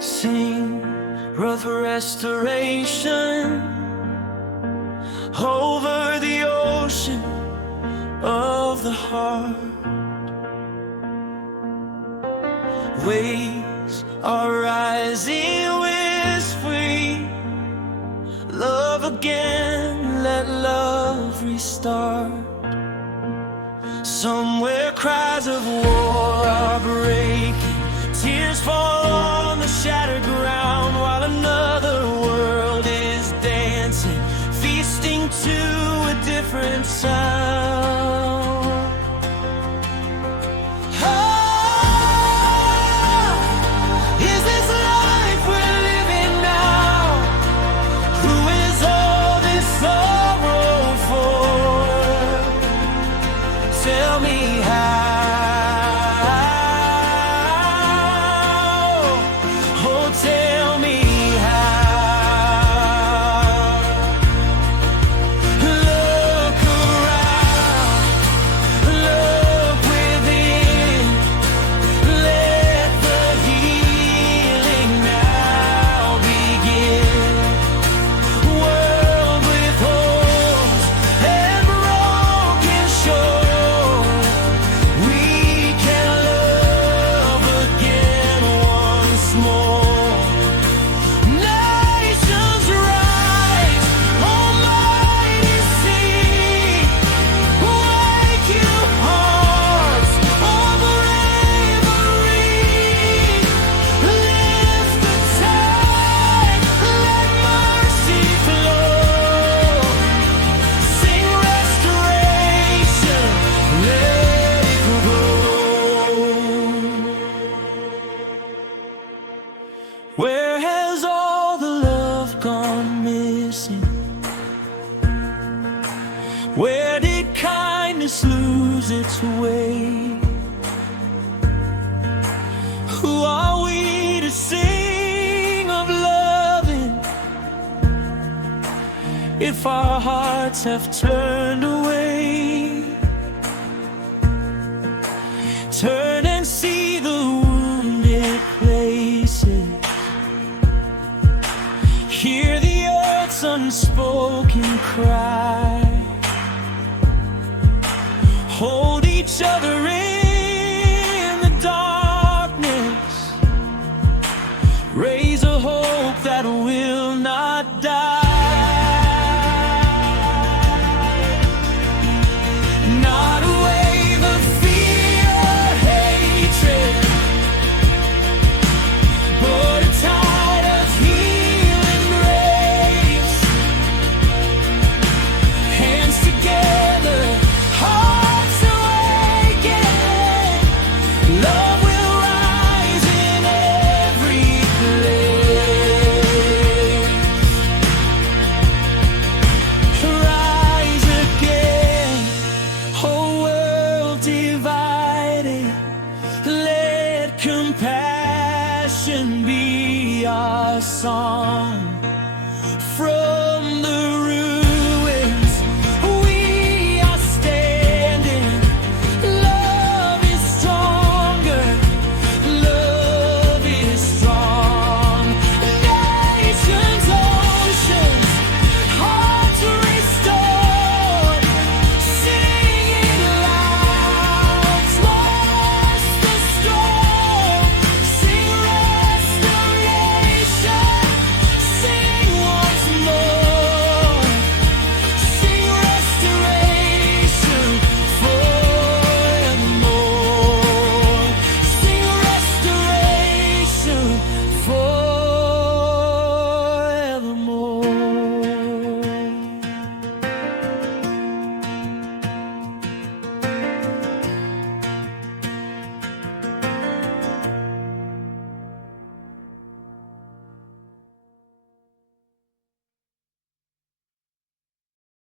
Sing of restoration over the ocean of the heart. Waves are rising with free love again, let love restart. Somewhere cries of war are breaking, tears fall on the shattered ground, while another world is dancing, feasting to a different sound. Is this life we're living now? Who is all this sorrow for? Tell me how. Tell me how. Look around, look within, let the healing now begin. World with holes and broken shores, we can love again once more. Where has all the love gone missing? Where did kindness lose its way? Who are we to sing of loving if our hearts have turned away? Turn and see the wounded places, hear the earth's unspoken cry. Hold each other in the darkness, raise a hope that will not die. Not a wave of fear or hatred, but a tide of healing grace. Hands together, hearts awaken, love will rise in every place. Rise again, whole world divided, let compassion be our song. From